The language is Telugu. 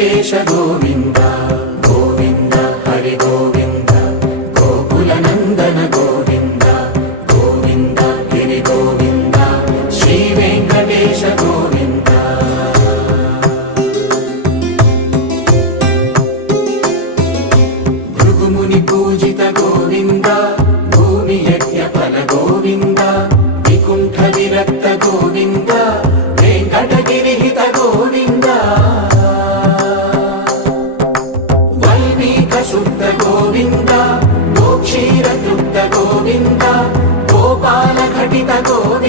వెంకటేశ గోవింద గోవింద హరి గోవింద గోకుల నందన గోవింద గోవింద గిరి గోవింద శ్రీ వెంకటేశ గోవింద భృగుముని పూజిత గోవింద భూమి యజ్ఞ ఫల గోవింద వికుంఠ విరక్త గోవింద వెంకటగిరిహిత గోవింద వల్మీక శుద్ధ గోవింద గోక్షీర తృప్త గోవింద గోపాల ఘటిత గోవింద